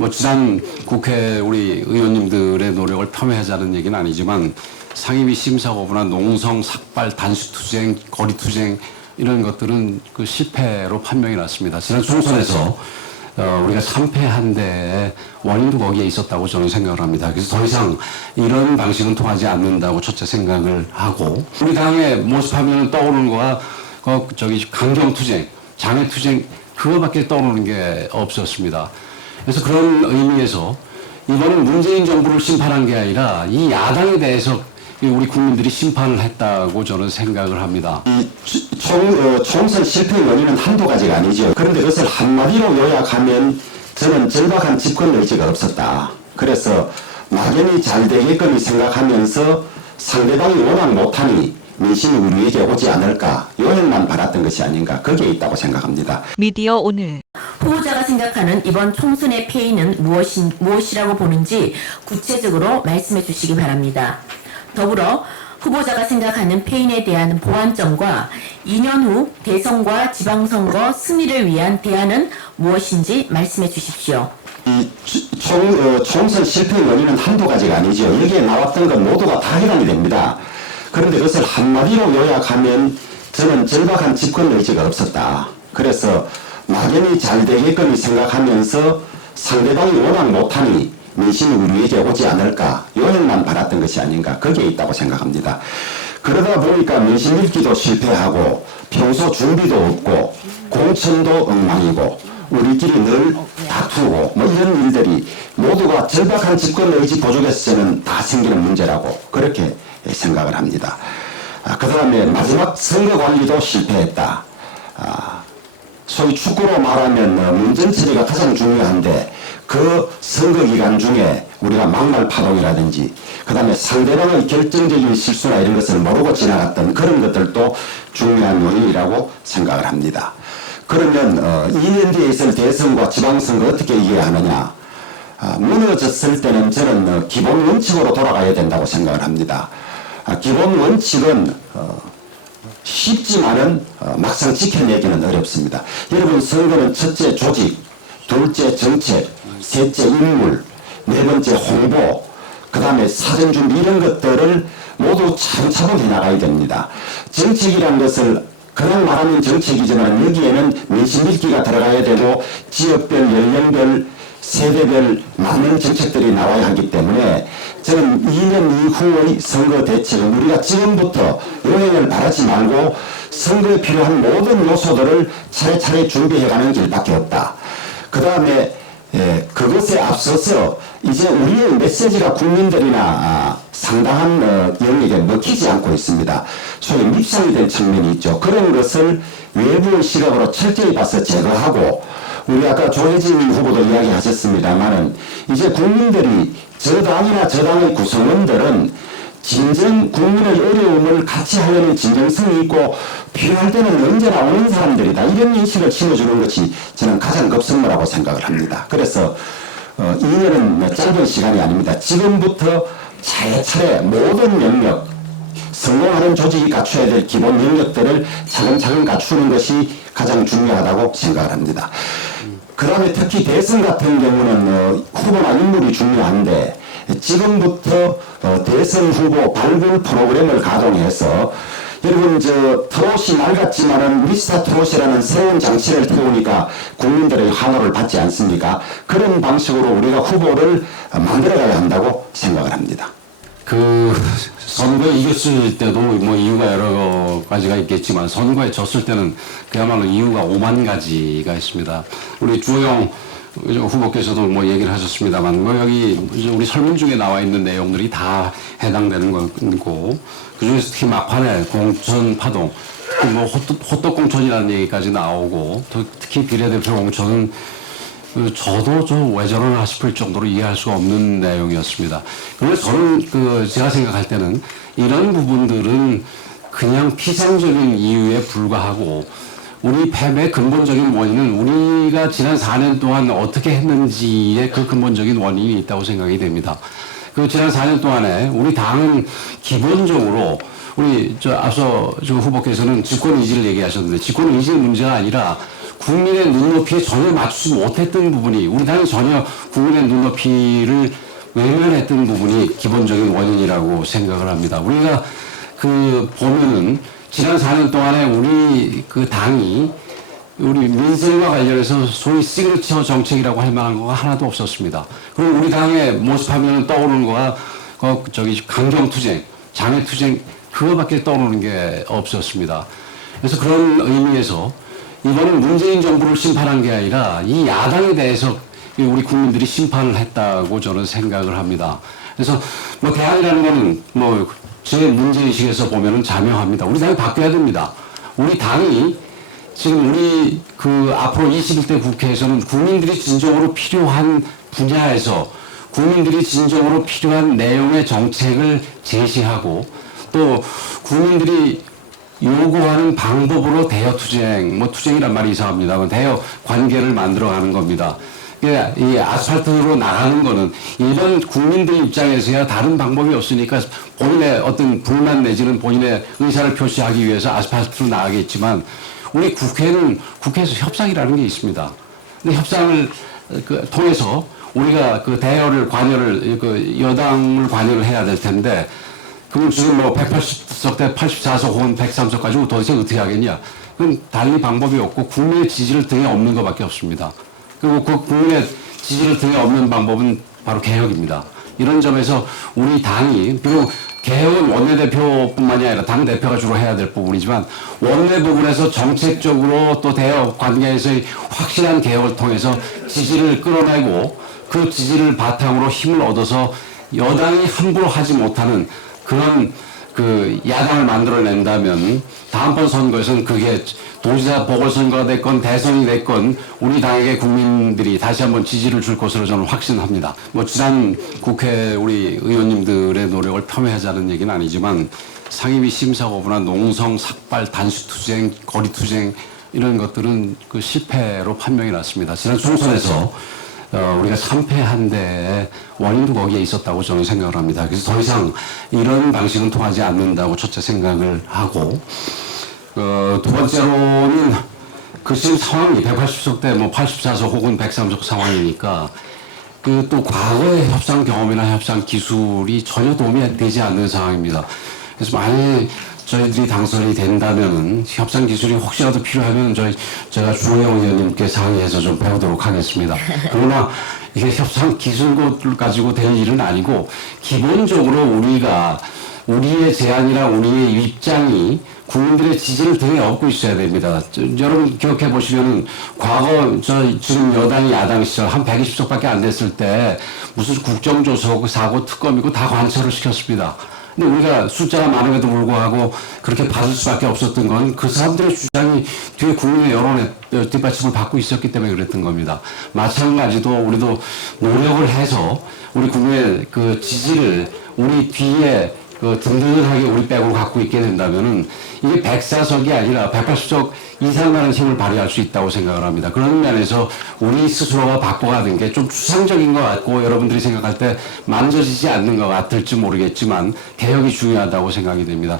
뭐 지난 국회 우리 의원님들의 노력을 폄훼하자는 얘기는 아니지만 상임위 심사 거부나 농성, 삭발, 단식투쟁, 거리투쟁 이런 것들은 그 실패로 판명이 났습니다. 지난 총선에서 우리가 참패한 데에 원인도 거기에 있었다고 저는 생각을 합니다. 그래서 더 이상 이런 방식은 통하지 않는다고 첫째 생각을 하고 우리 당의 모습하면 떠오르는 거가 강경투쟁, 장애투쟁 그거밖에 떠오르는 게 없었습니다. 그래서 그런 의미에서 이거는 문재인 정부를 심판한 게 아니라 이 야당에 대해서 우리 국민들이 심판을 했다고 저는 생각을 합니다. 총선 실패 원인은 한두 가지가 아니죠. 그런데 그것을 한마디로 요약하면 저는 절박한 집권 의지가 없었다. 그래서 막연히 잘 되겠거니 생각하면서 상대방이 워낙 못하니 민심이 우리에게 오지 않을까 요행만 바랐던 것이 아닌가 거기에 있다고 생각합니다. 미디어 오늘 후보자가 생각하는 이번 총선의 패인은 무엇이라고 보는지 구체적으로 말씀해 주시기 바랍니다. 더불어 후보자가 생각하는 패인에 대한 보완점과 2년 후 대선과 지방선거 승리를 위한 대안은 무엇인지 말씀해 주십시오. 총선 실패 원인은 한두 가지가 아니죠. 여기에 나왔던 것 모두가 다 해당이 됩니다. 그런데 그것을 한마디로 요약하면 저는 절박한 집권 의지가 없었다. 그래서 막연히 잘 되겠거니 생각하면서 상대방이 워낙 못하니 민심이 우리에게 오지 않을까 요행만 바랐던 것이 아닌가 거기에 있다고 생각합니다. 그러다 보니까 민심 읽기도 실패하고 평소 준비도 없고 공천도 엉망이고 우리끼리 늘 다투고 뭐 이런 일들이 모두가 절박한 집권 의지 부족에서 저는 다 생기는 문제라고 그렇게 생각을 합니다. 그 다음에 마지막 선거 관리도 실패했다. 소위 축구로 말하면 문전 처리가 가장 중요한데 그 선거 기간 중에 우리가 막말 파동이라든지 그 다음에 상대방의 결정적인 실수나 이런 것을 모르고 지나갔던 그런 것들도 중요한 요인이라고 생각을 합니다. 그러면 2년 뒤에 있을 대선과 지방선거 어떻게 이해하느냐. 무너졌을 때는 저는 기본 원칙으로 돌아가야 된다고 생각을 합니다. 기본 원칙은 쉽지만은 막상 지켜내기는 어렵습니다. 여러분 선거는 첫째 조직, 둘째 정책, 셋째 인물, 네 번째 홍보, 그 다음에 사전 준비 이런 것들을 모두 차근차근 해나가야 됩니다. 정책이란 것을 그냥 말하면 정책이지만 여기에는 민심 읽기가 들어가야 되고 지역별, 연령별, 세대별 많은 정책들이 나와야 하기 때문에 저는 2년 이후의 선거 대책은 우리가 지금부터 요행을 바라지 말고 선거에 필요한 모든 요소들을 차례차례 준비해가는 길밖에 없다. 그 다음에 그것에 앞서서 이제 우리의 메시지가 국민들이나 상당한 영역에 먹히지 않고 있습니다. 소위 밉상이 된 측면이 있죠. 그런 것을 외부의 시각으로 철저히 봐서 제거하고 우리 아까 조혜진 후보도 이야기하셨습니다만은 이제 국민들이 저 당이나 저 당의 구성원들은 진정 국민의 어려움을 같이 하려는 진정성이 있고 필요할 때는 언제나 오는 사람들이다. 이런 인식을 심어주는 것이 저는 가장 급선무라고 생각을 합니다. 그래서 2년은 짧은 시간이 아닙니다. 지금부터 차례차례 모든 영역 성공하는 조직이 갖춰야 될 기본 영역들을 차근차근 갖추는 것이 가장 중요하다고 생각을 합니다. 그 다음에 특히 대선 같은 경우는 후보나 인물이 중요한데 지금부터 대선 후보 발굴 프로그램을 가동해서 여러분 트롯이 낡았지만은 미스터 트롯이라는 새로운 장치를 태우니까 국민들의 환호를 받지 않습니까? 그런 방식으로 우리가 후보를 만들어가야 한다고 생각을 합니다. 선거에 이겼을 때도 뭐 이유가 여러 가지가 있겠지만 선거에 졌을 때는 그야말로 이유가 5만 가지가 있습니다. 우리 주호영 후보께서도 뭐 얘기를 하셨습니다만 뭐 여기 우리 설문 중에 나와 있는 내용들이 다 해당되는 거고 그중에서 특히 막판에 공천 파동 뭐 호떡 공천이라는 얘기까지 나오고 특히 비례대표 공천은 저도 좀 왜 저러나 싶을 정도로 이해할 수가 없는 내용이었습니다. 그래서 저는 제가 생각할 때는 이런 부분들은 그냥 피상적인 이유에 불과하고 우리 패배의 근본적인 원인은 우리가 지난 4년 동안 어떻게 했는지의 그 근본적인 원인이 있다고 생각이 됩니다. 그 지난 4년 동안에 우리 당은 기본적으로 앞서 후보께서는 집권 의지를 얘기하셨는데 집권 의지의 문제가 아니라 국민의 눈높이에 전혀 맞추지 못했던 부분이 우리 당이 전혀 국민의 눈높이를 외면했던 부분이 기본적인 원인이라고 생각을 합니다. 우리가 보면은 지난 4년 동안에 우리 당이 우리 민생과 관련해서 소위 시그니처 정책이라고 할 만한 거가 하나도 없었습니다. 그리고 우리 당의 모습하면 떠오르는 거가 강경투쟁, 장애투쟁 그거밖에 떠오르는 게 없었습니다. 그래서 그런 의미에서 이번은 문재인 정부를 심판한 게 아니라 이 야당에 대해서 우리 국민들이 심판을 했다고 저는 생각을 합니다. 그래서 대안이라는 거는 제 문제의식에서 보면은 자명합니다. 우리 당이 바뀌어야 됩니다. 우리 당이 지금 우리 앞으로 21대 국회에서는 국민들이 진정으로 필요한 분야에서 국민들이 진정으로 필요한 내용의 정책을 제시하고 또 국민들이 요구하는 방법으로 대여 투쟁, 투쟁이란 말이 이상합니다만 대여 관계를 만들어가는 겁니다. 이 아스팔트로 나가는 거는 일반 국민들 입장에서야 다른 방법이 없으니까 본인의 어떤 불만 내지는 본인의 의사를 표시하기 위해서 아스팔트로 나가겠지만 우리 국회에서 협상이라는 게 있습니다. 근데 협상을 통해서 우리가 대여를 관여를 여당을 관여를 해야 될 텐데 그럼 지금 180석 대 84석 혹은 103석 가지고 도대체 어떻게 하겠냐? 그럼 달리 방법이 없고 국민의 지지를 등에 업는 것밖에 없습니다. 그리고 국민의 지지를 등에 업는 방법은 바로 개혁입니다. 이런 점에서 우리 당이 비록 개혁은 원내대표뿐만이 아니라 당대표가 주로 해야 될 부분이지만 원내 부분에서 정책적으로 또 대여 관계에서의 확실한 개혁을 통해서 지지를 끌어내고 그 지지를 바탕으로 힘을 얻어서 여당이 함부로 하지 못하는 그런 야당을 만들어낸다면 다음번 선거에서는 그게 도지사 보궐선거가 됐건 대선이 됐건 우리 당에게 국민들이 다시 한번 지지를 줄 것으로 저는 확신합니다. 지난 국회 우리 의원님들의 노력을 폄훼하자는 얘기는 아니지만 상임위 심사거부나 농성, 삭발, 단수투쟁, 거리투쟁 이런 것들은 실패로 판명이 났습니다. 지난 총선에서 우리가 참패한 데에 원인도 거기에 있었다고 저는 생각을 합니다. 그래서 더 이상 이런 방식은 통하지 않는다고 첫째 생각을 하고 두 번째로는 지금 상황이 180석 대 84석 혹은 103석 상황이니까 또 과거의 협상 경험이나 협상 기술이 전혀 도움이 되지 않는 상황입니다. 그래서 만약에 저희들이 당선이 된다면은 협상 기술이 혹시라도 필요하면 제가 주호영 의원님께 상의해서 좀 배우도록 하겠습니다. 그러나 이게 협상 기술을 가지고 될 일은 아니고 기본적으로 우리의 제안이나 우리의 입장이 국민들의 지지를 등에 업고 있어야 됩니다. 여러분 기억해 보시면은 과거 지금 여당이 야당 시절 한 120석밖에 안 됐을 때 무슨 국정조사 사고 특검이고 다 관철을 시켰습니다. 근데 우리가 숫자가 많음에도 불구하고 그렇게 받을 수밖에 없었던 건 그 사람들의 주장이 뒤에 국민의 여론의 뒷받침을 받고 있었기 때문에 그랬던 겁니다. 마찬가지로 우리도 노력을 해서 우리 국민의 지지를 우리 뒤에 든든하게 우리 백으로 갖고 있게 된다면은 이게 104석이 아니라 180석 이상 나는 힘을 발휘할 수 있다고 생각을 합니다. 그런 면에서 우리 스스로가 바꿔가는 게 좀 추상적인 것 같고 여러분들이 생각할 때 만져지지 않는 것 같을지 모르겠지만 개혁이 중요하다고 생각이 됩니다.